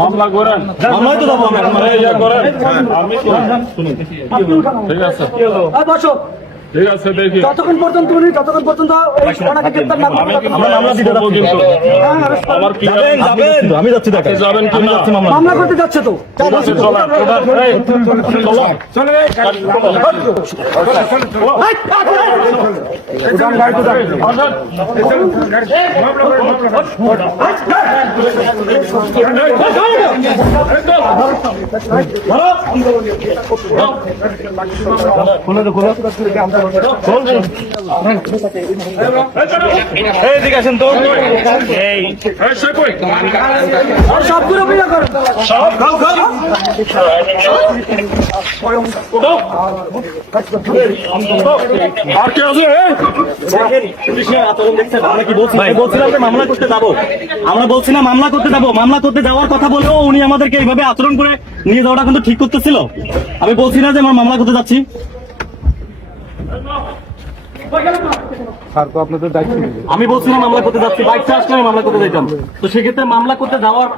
মামলা করেন, মামলায় তো যাবো করেন। আমি ঠিক আছে, ঠিক আছে, দেখি যতক্ষণ পর্যন্ত মামলা দিতে যাবো, কিন্তু আমার কি আমি যাচ্ছি, যাবেন কি না? মামলা করতে যাচ্ছে তো এদিকে আসেন তো, সবগুলো বিয়ে করেন। আর কে আছে? বলছিলাম যে মামলা করতে যাবো, আমরা বলছি না মামলা করতে যাবো, মামলা করতে যাওয়ার কথা বলেও উনি আমাদেরকে এইভাবে আচরণ করে নিয়ে যাওয়াটা কিন্তু ঠিক করতেছিল। আমি বলছি না যে আমরা মামলা করতে যাচ্ছি। আমি বলছি না মামলা করতে যাচ্ছি, বাইকটা আসলে আমি মামলা করতে যাইতাম। তো সেক্ষেত্রে মামলা করতে যাওয়ার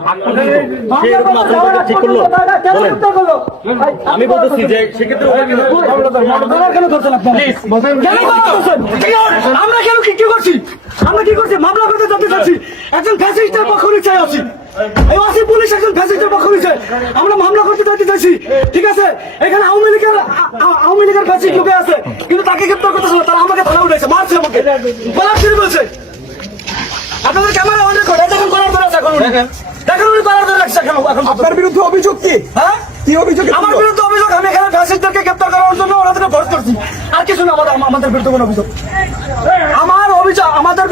ঠিক করলো বলেন। আমি বলতেছি যে সেক্ষেত্রে আমরা কেন কি করছি? আমরা কি করছি? মামলা করতে যেতে চাচ্ছি, একজন ফ্যাসিস্টের পক্ষ নিয়ে আছি, এই ওয়াসি পুলিশ একজন ফ্যাসিস্টের পক্ষ নিয়ে আমরা মামলা করতে চাইতে চাইছি। ঠিক আছে, এখানে আওয়ামী লীগের ফ্যাসিস্ট লোকে আছে, কিন্তু তাকে গ্রেপ্তার করতেছিল, তারা আমাকে ধরা উঠেছে, মারছে আমাকে, বলার শুরু বলছে। আপনাদের ক্যামেরা অন রেকর্ড, এখন করার দরকার আছে, এখন দেখেন উনি করার দরকার আছে। এখন আপনার বিরুদ্ধে অভিযোগ কি? হ্যাঁ, কি অভিযোগ? আমার বিরুদ্ধে অভিযোগ, আমি এখানে ফ্যাসিস্টদেরকে গ্রেপ্তার করার জন্য ওনাদের ভোট করছি, আর কিছু না। আমাদের বিরুদ্ধে কোনো অভিযোগ, আমার অভিযোগ আমাদের